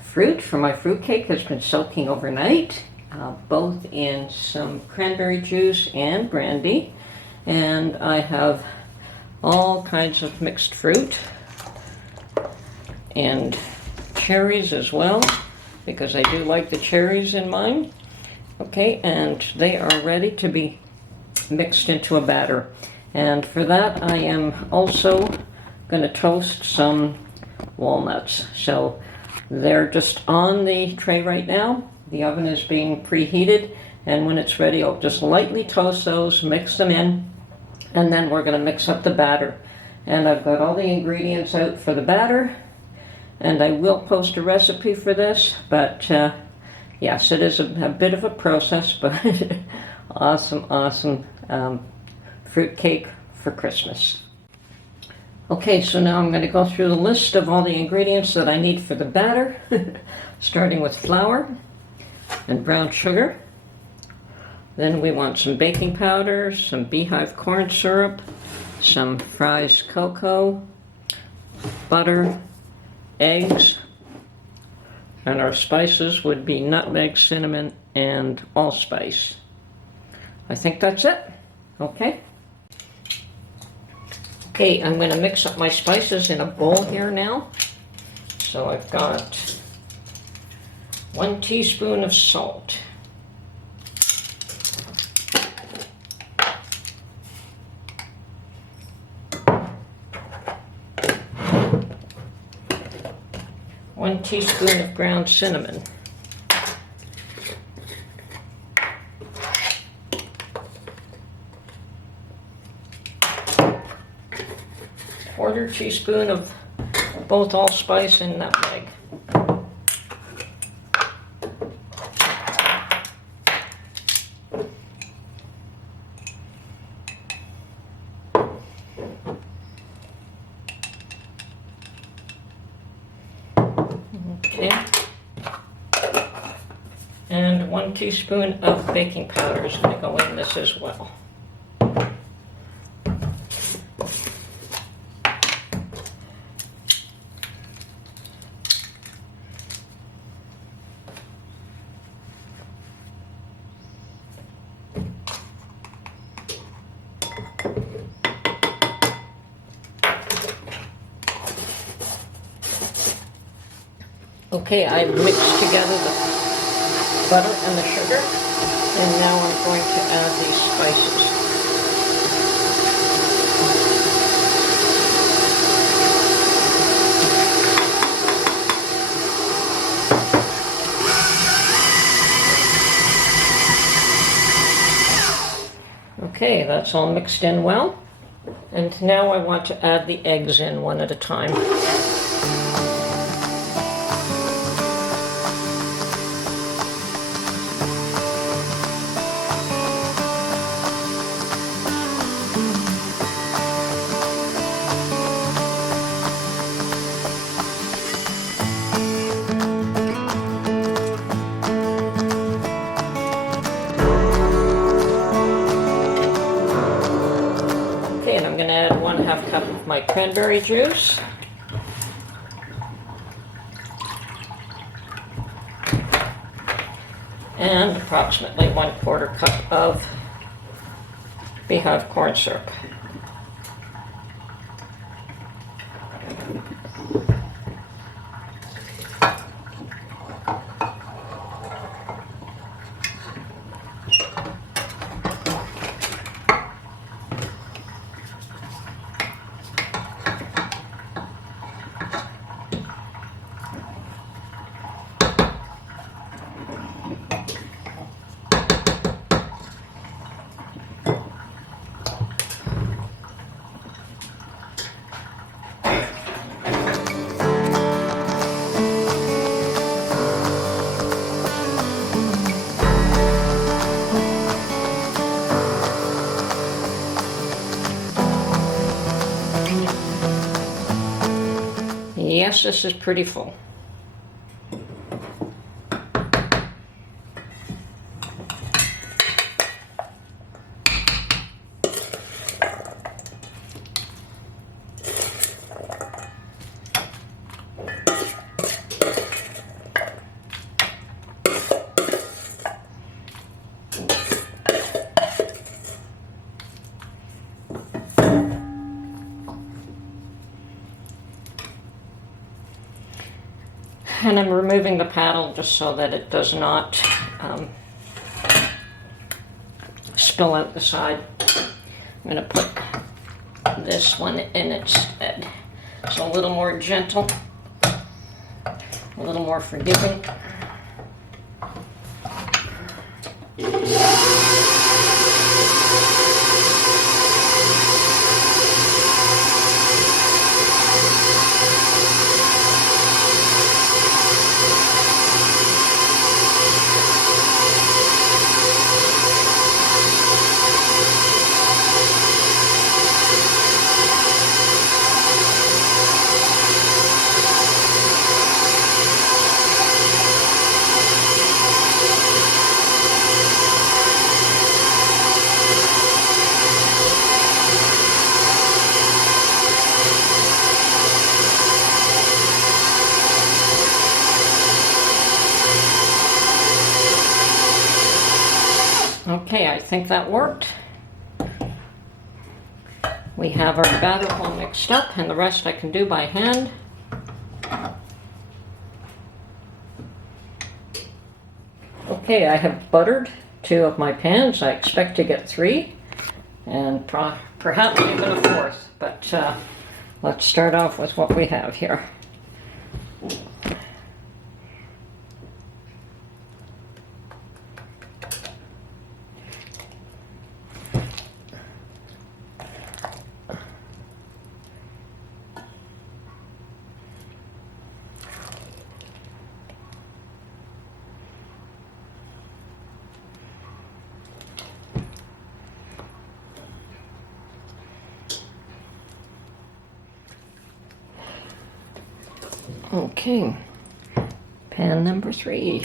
fruit for my fruitcake has been soaking overnight, both in some cranberry juice and brandy. And I have all kinds of mixed fruit and cherries as well, because I do like the cherries in mine. Okay, and they are ready to be mixed into a batter. And for that, I am also going to toast some walnuts. So they're just on the tray right now. The oven is being preheated, and when it's ready, I'll just lightly toast those, mix them in, and then we're going to mix up the batter. And I've got all the ingredients out for the batter, and I will post a recipe for this, but yes, it is a bit of a process, but awesome fruitcake for Christmas. Okay, so now I'm going to go through the list of all the ingredients that I need for the batter, starting with flour and brown sugar. Then we want some baking powder, some beehive corn syrup, some Fry's cocoa, butter, eggs, and our spices would be nutmeg, cinnamon, and allspice. I think that's it. Okay. Okay, I'm going to mix up my spices in a bowl here now. So I've got 1 teaspoon of salt. 1 teaspoon of ground cinnamon. 1/4 teaspoon of both allspice and nutmeg. Okay. And 1 teaspoon of baking powder is going to go in this as well. Okay, I've mixed together the butter and the sugar, and now I'm going to add these spices. Okay, that's all mixed in well, and now I want to add the eggs in one at a time. And I'm going to add 1/2 cup of my cranberry juice. And approximately 1/4 cup of beehive corn syrup. Yes, this is pretty full. And I'm removing the paddle just so that it does not spill out the side. I'm going to put this one in its stead. It's a little more gentle, a little more forgiving. Okay, I think that worked. We have our batter all mixed up, and the rest I can do by hand. Okay, I have buttered 2 of my pans. I expect to get 3, and perhaps even a 4th, but let's start off with what we have here. Okay, pan number 3.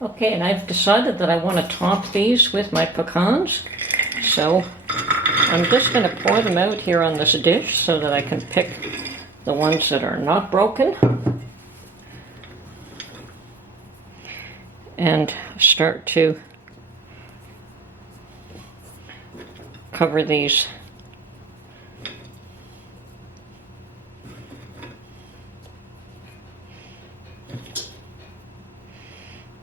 Okay, and I've decided that I want to top these with my pecans, so I'm just going to pour them out here on this dish so that I can pick the ones that are not broken and start to cover these.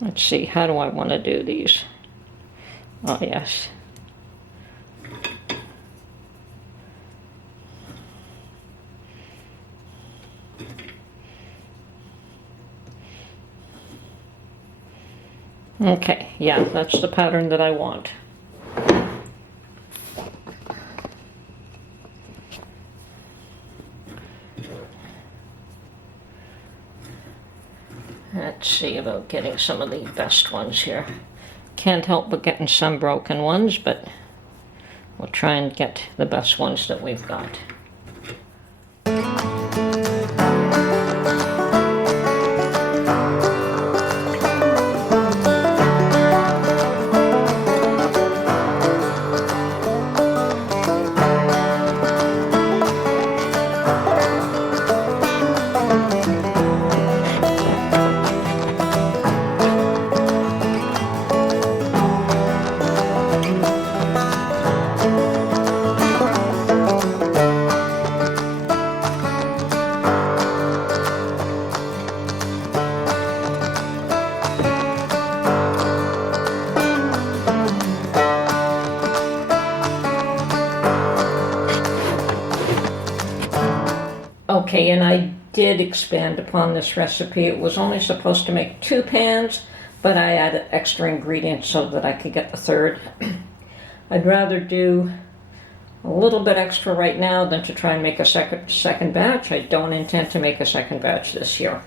Let's see, how do I want to do these? Oh, yes. Okay, yeah, that's the pattern that I want. Let's see about getting some of the best ones here. Can't help but getting some broken ones, but we'll try and get the best ones that we've got. Okay, and I did expand upon this recipe. It was only supposed to make 2 pans, but I added extra ingredients so that I could get the 3rd. I'd rather do a little bit extra right now than to try and make a second batch. I don't intend to make a second batch this year.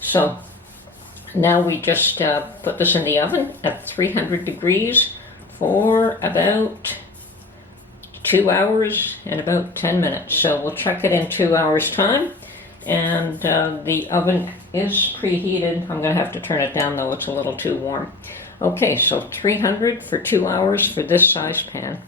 So now we just put this in the oven at 300 degrees for about 2 hours and about 10 minutes. So we'll check it in 2 hours time. And the oven is preheated. I'm going to have to turn it down though, it's a little too warm. Okay, so 300 for 2 hours for this size pan.